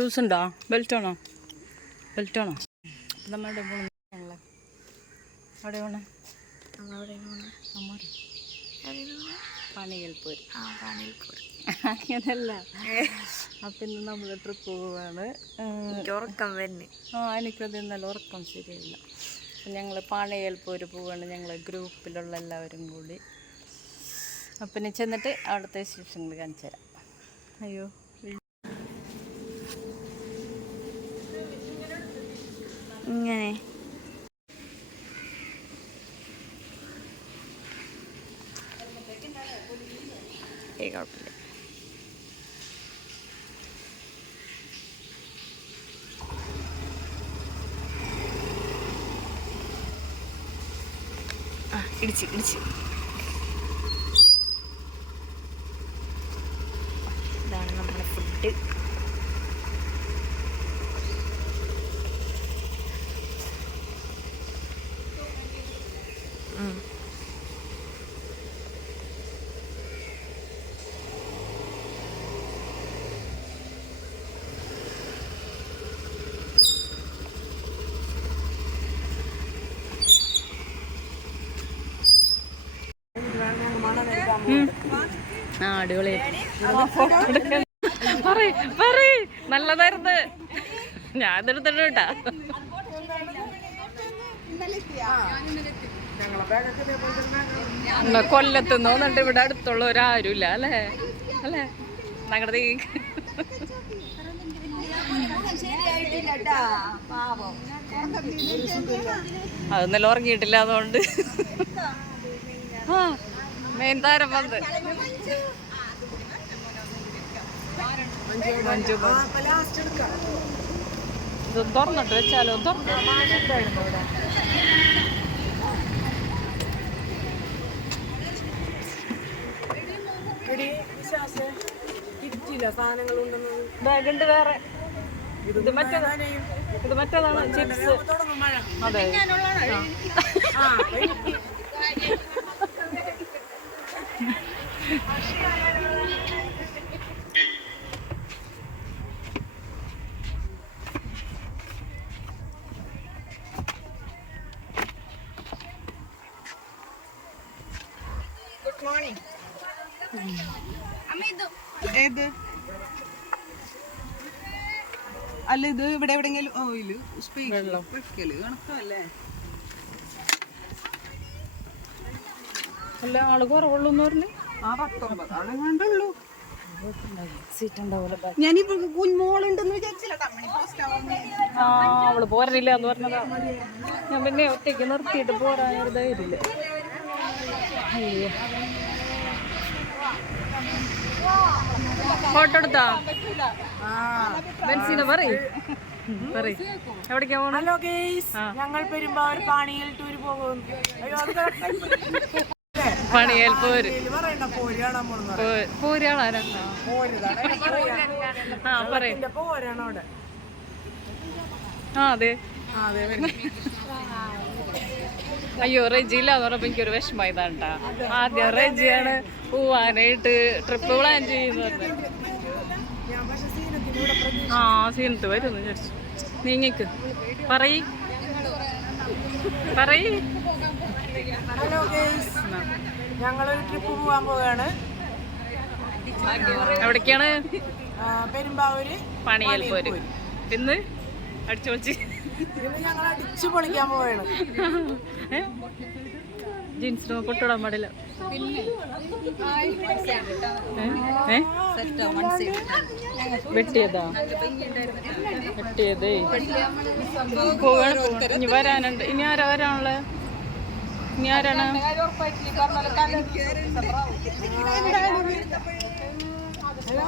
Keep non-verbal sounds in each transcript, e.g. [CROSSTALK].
Loose ഉണ്ടോ belt ആണോ? Belt ആണോ നമ്മുടെ പിന്നെ അങ്ങനല്ല. അപ്പം ഇന്ന് നമ്മൾ ട്രിപ്പ് പോവാണ്. ഉറക്കം വരുന്നു. ആ എനിക്കത് ഇന്നലെ ഉറക്കം ശരിയല്ല. അപ്പം ഞങ്ങൾ പാണയേൽപ്പൂർ പോവാണ് ഞങ്ങൾ ഗ്രൂപ്പിലുള്ള എല്ലാവരും കൂടി. അപ്പം ചെന്നിട്ട് അവിടുത്തെ വിശേഷങ്ങൾ കാണിച്ചു തരാം. അയ്യോ. ഇങ്ങനെ. ഇടിച്ച് ഇടിച്ച്. ആ അടിപൊളി പറയ് പറയ് നല്ലതായിരുന്നു. ഞാൻ ഇതെടുത്തിട്ട് കേട്ടാ കൊല്ലത്തുനിന്ന് വന്നിട്ട് ഇവിടെ അടുത്തുള്ള ഒരാരും ഇല്ല അല്ലേ? അല്ലേ ഞങ്ങളുടെ അതൊന്നല്ല ഉറങ്ങിയിട്ടില്ല അതുകൊണ്ട്. ആ മെയിൻ താരം വന്ന്. ഇത് തുറന്നിട്ട് വെച്ചാലോ? തുറന്നു. ബാഗുണ്ട് വേറെ. ഇത് മറ്റേതാണ് ഇത് മറ്റേതാണ്? ചിപ്സ്. അതെ. ആ. [LAUGHS] അല്ല ഇത് ഇവിടെ എവിടെങ്കിലും ഓയിൽ. വെക്കൽ കണക്കല്ലേ? അല്ല ആൾ കുറവുള്ളൂ പറഞ്ഞു? ആ പത്തൊമ്പത്. ഉണ്ടാവില്ല ഞാനിപ്പോ കുഞ്ഞോളുണ്ടെന്ന് വിചാരിച്ചില്ല ആ അവൾ പോരണില്ല എന്ന് പറഞ്ഞതാ. ഞാൻ പിന്നെ ഒറ്റയ്ക്ക് നിർത്തിയിട്ട് പോരാൻ ഒരു ധൈര്യമില്ല. അയ്യോ. ഫോട്ടോ എടുത്താ? ബെൻസീന പറയ്. ഹലോ ഗെയ്സ് ഞങ്ങൾ പെരുമ്പാവൂർ പാണിയിൽ ടൂർ പോകും. അയ്യോ അത് [LAUGHS] പണിയേൽ പോര്. പോരാണോ ആ പറയ്. അവിടെ. ആ അതെ. ആ അതെ അയ്യോ റെജിയില്ല എന്ന് പറഞ്ഞപ്പോ എനിക്കൊരു വിഷമമായതാണ് ട്ടാ. ആദ്യം റെജിയാണ് പോവാനായിട്ട് ട്രിപ്പ് പ്ലാൻ ചെയ്യുന്നത്. ആ സീനത്ത് വരുന്നു വിചാരിച്ചു. നീങ്ങിക്ക്. പറയ്. പറയ്. ഹലോ ഞങ്ങളൊരു ട്രിപ്പ് പോവാൻ പോവുകയാണ് എവിടേക്കാണ് പെരുമ്പാവൂര് പണിയൽ പോര് ഇന്ന് അടിച്ചു പൊളിച്ച്. അടിച്ചു പൊളിക്കാൻ പോവുകയാണ് ജീൻസിന് പൊട്ടിടാൻ പാടില്ല. ഏ? ഏ? വെട്ടിയതാ? വെട്ടിയതേ. പോവാണ്. പോവാണ്. ഇനി വരാനുണ്ട്. ഇനി ആരാ ഇനി ആരാണ്? ദേ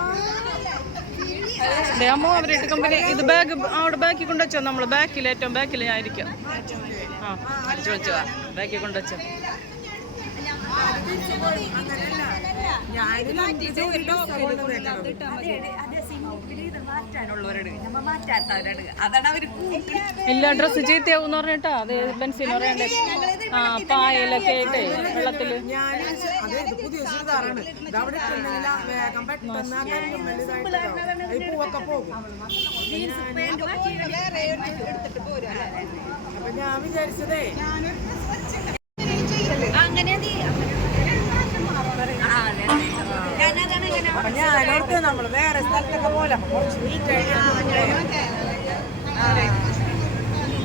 അമ്മ അവരുടെ കമ്പനി ഇത് ബാഗ് അവിടെ ബാക്കിൽ കൊണ്ടുവച്ചോ നമ്മൾ ബാക്കിൽ ഏറ്റവും ബാക്കിൽ ഞാൻ ഇരിക്കാം ആ അടിച്ചു വെച്ചോ. ബാക്കിൽ കൊണ്ടുവച്ചോ അവർ ഇല്ല ഡ്രസ്സ് ചീത്തയാവും പറഞ്ഞിട്ടാ. അത് ബെൻസിന് പറയണ്ടേ? ആ പായലൊക്കെ ആയിട്ട് വെള്ളത്തിൽ. ഞാൻ വിചാരിച്ചതേ അപ്പൊ ഞാനോട്ട് നമ്മൾ വേറെ സ്ഥലത്തൊക്കെ പോലെ കുറച്ച് നീറ്റായിട്ട്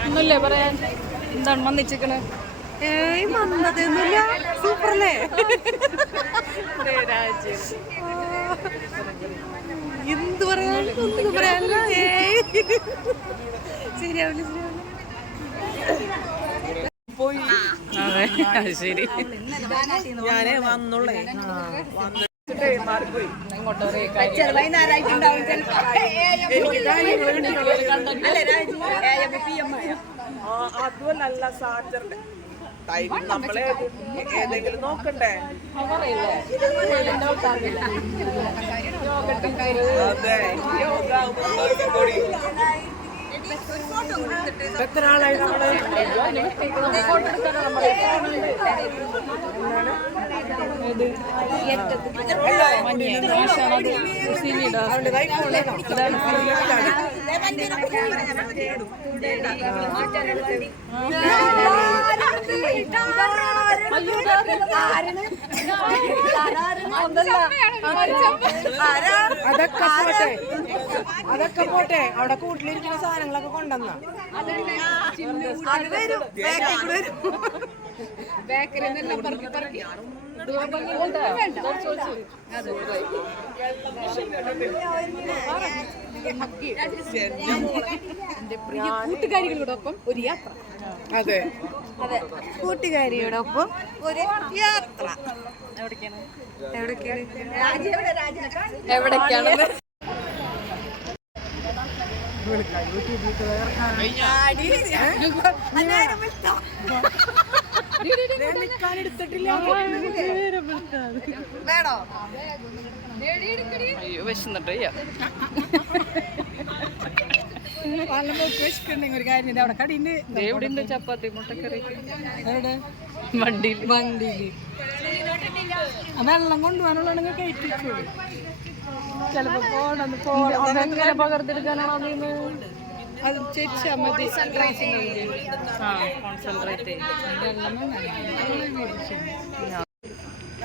ഒന്നുമില്ലേ പറയാൻ? എന്താണ് വന്നിച്ചിക്കണ് ഏയ് വന്നതൊന്നുമില്ല സൂപ്പറല്ലേ? എന്ത് പറയാൻ ഒന്നും പറയാനില്ല. ഏയ്. ശരിയാവില്ല പോയി. അതെ. ശരി. ഞാൻ വന്നുള്ളേ വൈകുന്നേരമായിട്ടുണ്ടാവും അതുമല്ല സാറ്റർഡേ. ടൈം നമ്മളെ ഏതെങ്കിലും നോക്കണ്ടേ? അതെ. യോഗ കൂടി. എത്ര ആളായി നമ്മൾ? അതൊക്കെ പോട്ടെ. അതൊക്കെ പോട്ടെ. അവിടെ കൂട്ടിലിരിക്കുന്ന സാധനങ്ങളൊക്കെ കൊണ്ടുവന്ന. അത് വരും. ബാക്കിൽ കൂടെ പ്രിയ കൂട്ടുകാരികളോടൊപ്പം ഒരു യാത്ര അതെ അതെ കൂട്ടുകാരിയോടൊപ്പം ഒരു യാത്ര എവിടേക്കാണ് എവിടേക്കാണ് എവിടേക്കാണ് വേണോ അയ്യോ വിശന്നിട്ട് ഒരു കാര്യം അവിടെ ചപ്പാത്തി മുട്ടക്കറി. എവിടെ? വണ്ടിയിൽ. വെള്ളം കൊണ്ടുപോകാനുള്ള ചിലപ്പോ പോണം പോകണം പകർന്നെടുക്കാനാണോ നീന്ന് അത് ചേച്ചാ മതി ആ കോൺസെൻട്രേറ്റ് ഞാൻ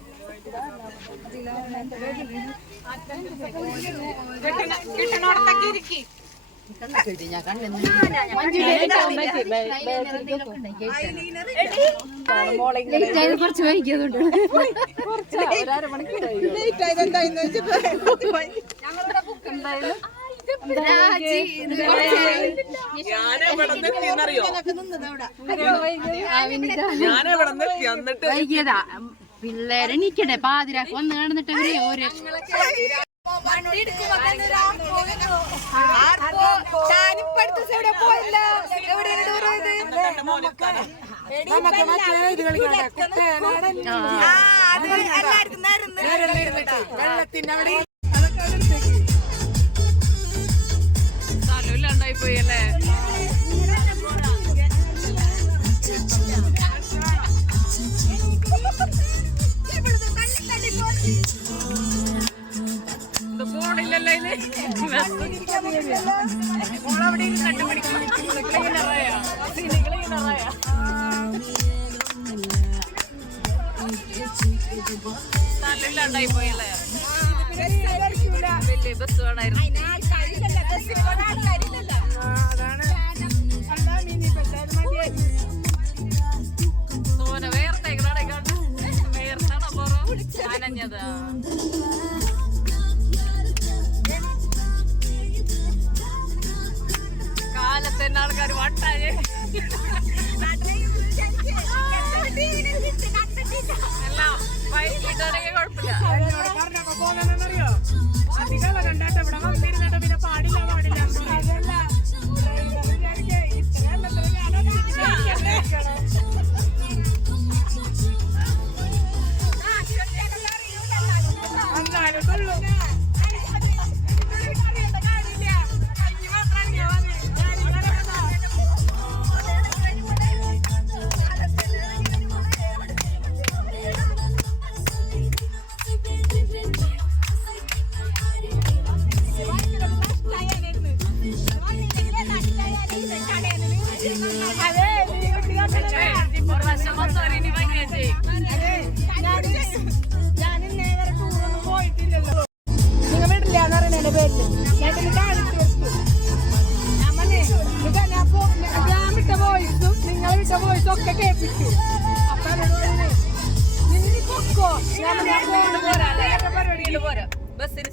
കുറച്ച് വൈകിയതുകൊണ്ട് ഞാനെവിടെ നിർത്തിയെന്നറിയോ ഞാനെവിടെ വൈകിയതാ. പിള്ളേരെ നിക്കട്ടെ പാതിരാക്ക് വന്ന് കാണുന്നിട്ട് അവർ ഒരു സ്ഥലമില്ലാണ്ടായി പോയി അല്ലേ നാട്ടിലുണ്ടായി പോയല്ലേ വലിയ ബസ് വേണമായിരുന്നു തോന വേർത്തേക്കാണ് കണ്ട്. വേർത്താണ് അപ്പുറം അനഞ്ഞതാ. വരുന്ന ആൾക്കാർ വട്ടായി. അല്ല വൈകിട്ടാണെങ്കിൽ കുഴപ്പമില്ല. പോകാനെന്നറിയോ അധികം കണ്ടാട്ട ഇവിടെ വന്നിരുന്നിട്ട് പിന്നെ പാടില്ല പാടില്ല എന്നാലും കൊള്ളൂ ബസ്സിന്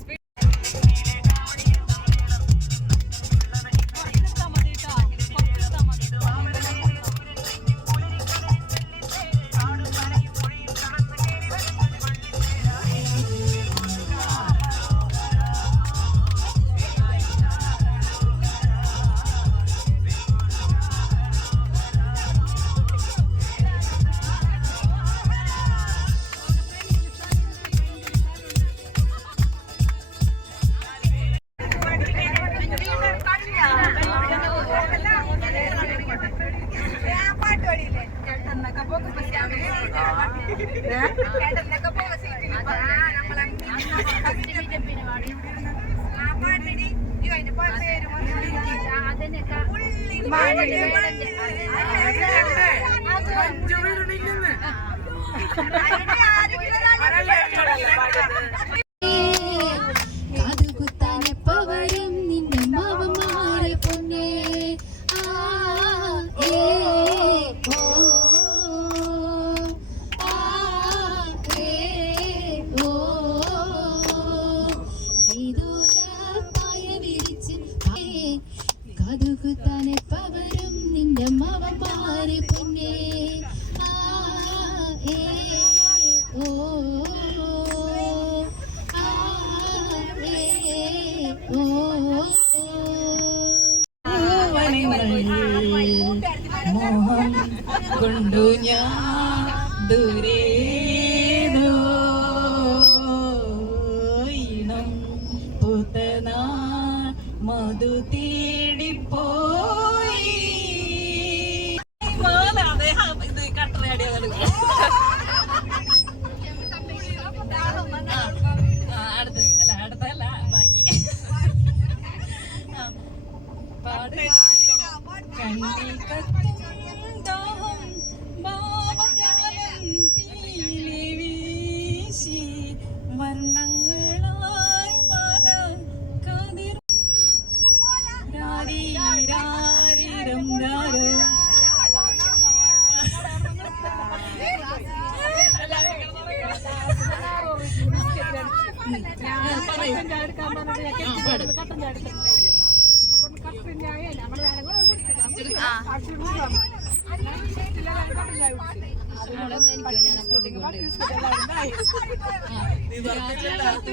മോഹം കൊണ്ടു ഞാൻ ദൂരേ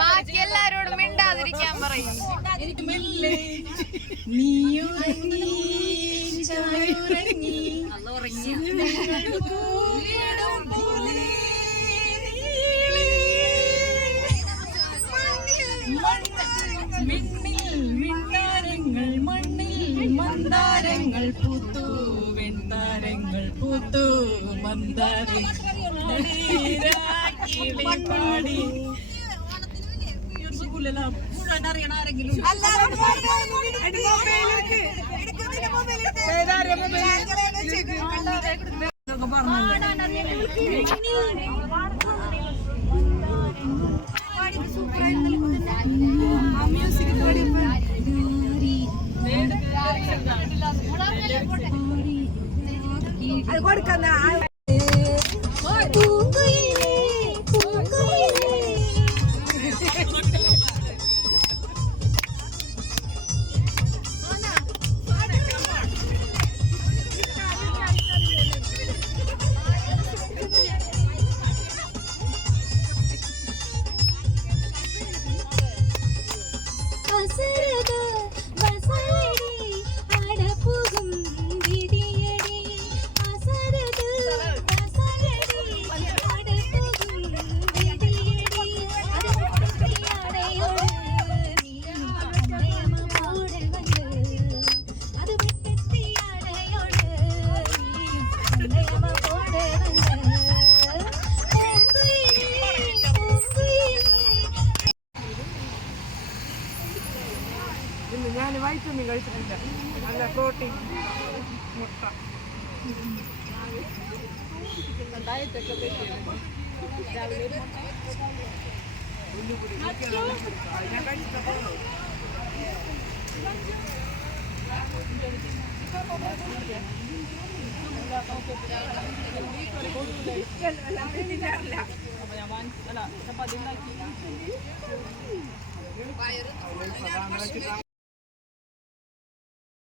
ബാക്കിയെല്ലാരോടും മിണ്ടാതിരിക്കാൻ പറയും. നീയും? അത് കൊടുക്കുന്ന Hazır. ഇന്ന് ഞാൻ വൈറ്റൊന്നും കഴിച്ചിട്ടില്ല നല്ല പ്രോട്ടീൻ. മുട്ട. ഞാൻ കഴിച്ചിട്ടില്ല ചപ്പാത്തി ഉണ്ടാക്കി